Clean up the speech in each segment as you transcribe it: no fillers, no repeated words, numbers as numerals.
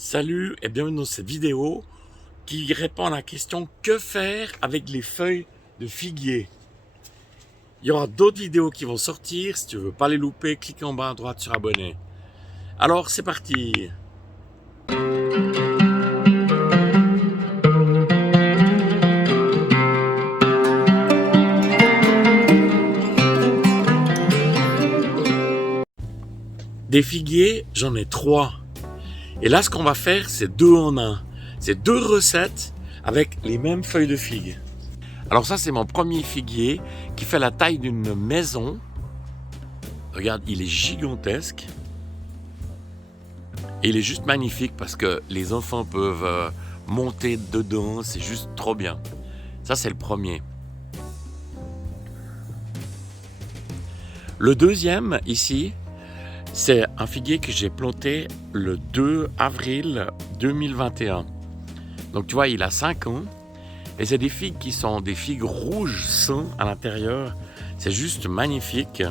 Salut et bienvenue dans cette vidéo qui répond à la question que faire avec les feuilles de figuier. Il y aura d'autres vidéos qui vont sortir, si tu veux pas les louper, clique en bas à droite sur abonner. Alors c'est parti. Des figuiers, j'en ai 3. Et là ce qu'on va faire, c'est 2 en 1. C'est 2 recettes avec les mêmes feuilles de figues. Alors ça c'est mon premier figuier qui fait la taille d'une maison. Regarde, il est gigantesque. Et il est juste magnifique parce que les enfants peuvent monter dedans, c'est juste trop bien. Ça c'est le premier. Le deuxième ici, c'est un figuier que j'ai planté le 2 avril 2021. Donc tu vois, il a 5 ans. Et c'est des figues qui sont des figues rouges sains à l'intérieur. C'est juste magnifique.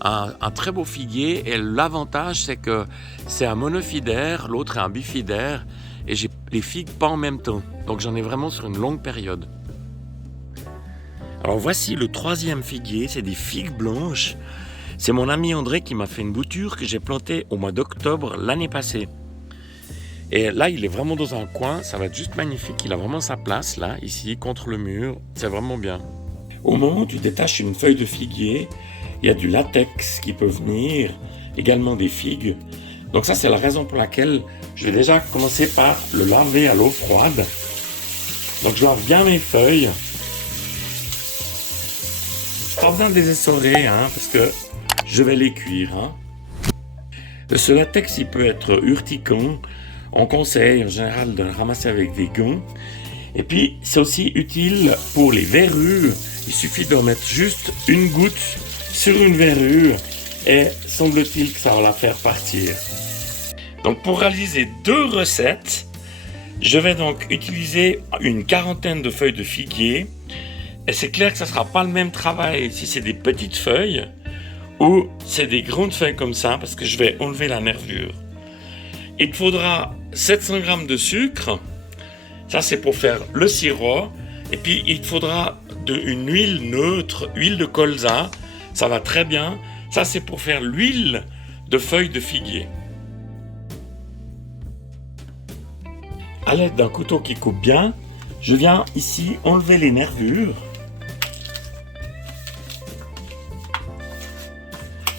Un très beau figuier. Et l'avantage, c'est que c'est un monophydaire, l'autre est un biphydaire. Et j'ai les figues pas en même temps. Donc j'en ai vraiment sur une longue période. Alors voici le troisième figuier. C'est des figues blanches. C'est mon ami André qui m'a fait une bouture que j'ai plantée au mois d'octobre l'année passée. Et là, il est vraiment dans un coin, ça va être juste magnifique. Il a vraiment sa place là, ici, contre le mur. C'est vraiment bien. Au moment où tu détaches une feuille de figuier, il y a du latex qui peut venir, également des figues. Donc ça, c'est la raison pour laquelle je vais déjà commencer par le laver à l'eau froide. Donc je lave bien mes feuilles. Pas besoin de les essorer, parce que je vais les cuire. Ce latex, il peut être urticant. On conseille en général de le ramasser avec des gants. Et puis, c'est aussi utile pour les verrues. Il suffit de mettre juste une goutte sur une verrue et semble-t-il que ça va la faire partir. Donc, pour réaliser 2 recettes, je vais donc utiliser une quarantaine de feuilles de figuier. Et c'est clair que ça ne sera pas le même travail si c'est des petites feuilles ou c'est des grandes feuilles comme ça, parce que je vais enlever la nervure. Il te faudra 700 g de sucre, ça c'est pour faire le sirop, et puis il te faudra une huile neutre, huile de colza, ça va très bien, ça c'est pour faire l'huile de feuilles de figuier. À l'aide d'un couteau qui coupe bien, je viens ici enlever les nervures,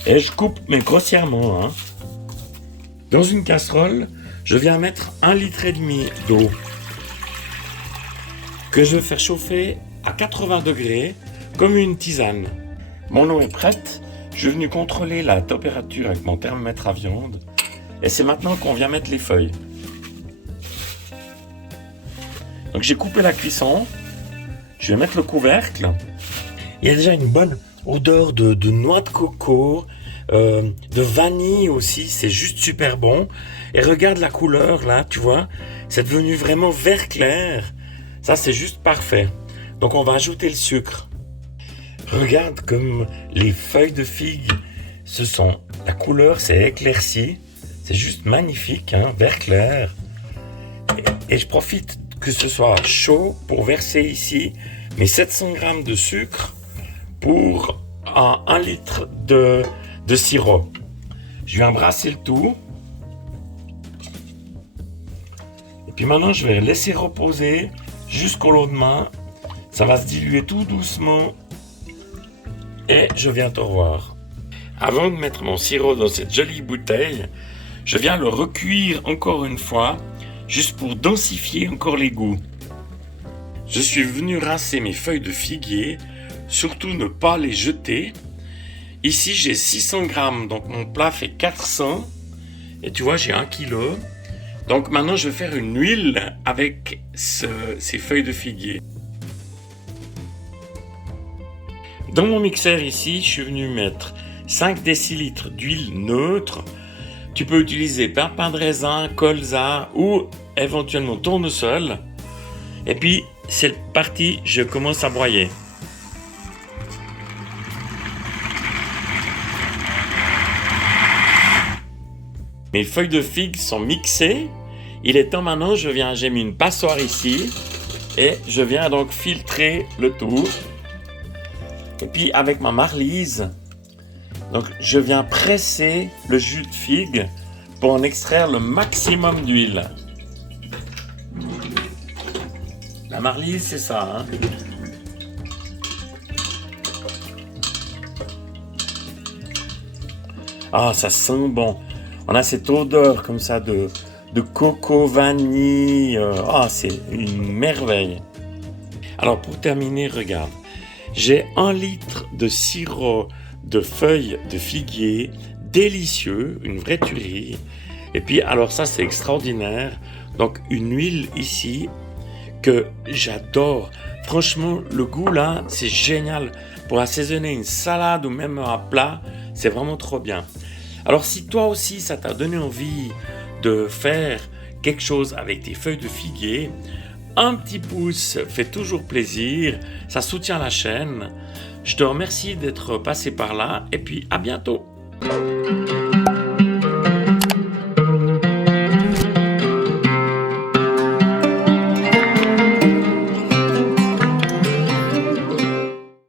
et je coupe mais grossièrement. Dans une casserole, je viens mettre 1,5 litre d'eau que je vais faire chauffer à 80 degrés comme une tisane. Mon eau est prête, je suis venu contrôler la température avec mon thermomètre à viande et c'est maintenant qu'on vient mettre les feuilles. Donc j'ai coupé la cuisson, je vais mettre le couvercle. Il y a déjà une bonne odeur de noix de coco, de vanille aussi, c'est juste super bon. Et regarde la couleur là, tu vois, c'est devenu vraiment vert clair. Ça c'est juste parfait. Donc on va ajouter le sucre. Regarde comme les feuilles de figue, la couleur c'est éclairci, c'est juste magnifique, vert clair. Et je profite que ce soit chaud pour verser ici mes 700 g de sucre pour 1 litre de sirop. Je viens brasser le tout. Et puis maintenant, je vais laisser reposer jusqu'au lendemain. Ça va se diluer tout doucement. Et je viens te revoir. Avant de mettre mon sirop dans cette jolie bouteille, je viens le recuire encore une fois, juste pour densifier encore les goûts. Je suis venu rincer mes feuilles de figuier, surtout ne pas les jeter. Ici j'ai 600 g, donc mon plat fait 400. Et tu vois, j'ai 1 kg. Donc maintenant je vais faire une huile avec ces feuilles de figuier. Dans mon mixeur ici, je suis venu mettre 5 décilitres d'huile neutre. Tu peux utiliser pain de raisin, colza ou éventuellement tournesol. Et puis c'est parti, je commence à broyer. Mes feuilles de figues sont mixées Il est temps maintenant, j'ai mis une passoire ici et je viens donc filtrer le tout. Et puis avec ma marlise, donc je viens presser le jus de figue pour en extraire le maximum d'huile. La marlise, c'est ça, hein. Ah, ça sent bon. On a cette odeur comme ça de coco vanille. Ah, c'est une merveille. Alors pour terminer, regarde. J'ai 1 litre de sirop de feuilles de figuier délicieux, une vraie tuerie. Et puis alors ça c'est extraordinaire. Donc une huile ici que j'adore. Franchement, le goût là, c'est génial. Pour assaisonner une salade ou même un plat, c'est vraiment trop bien. Alors si toi aussi ça t'a donné envie de faire quelque chose avec tes feuilles de figuier, un petit pouce fait toujours plaisir, ça soutient la chaîne. Je te remercie d'être passé par là et puis à bientôt.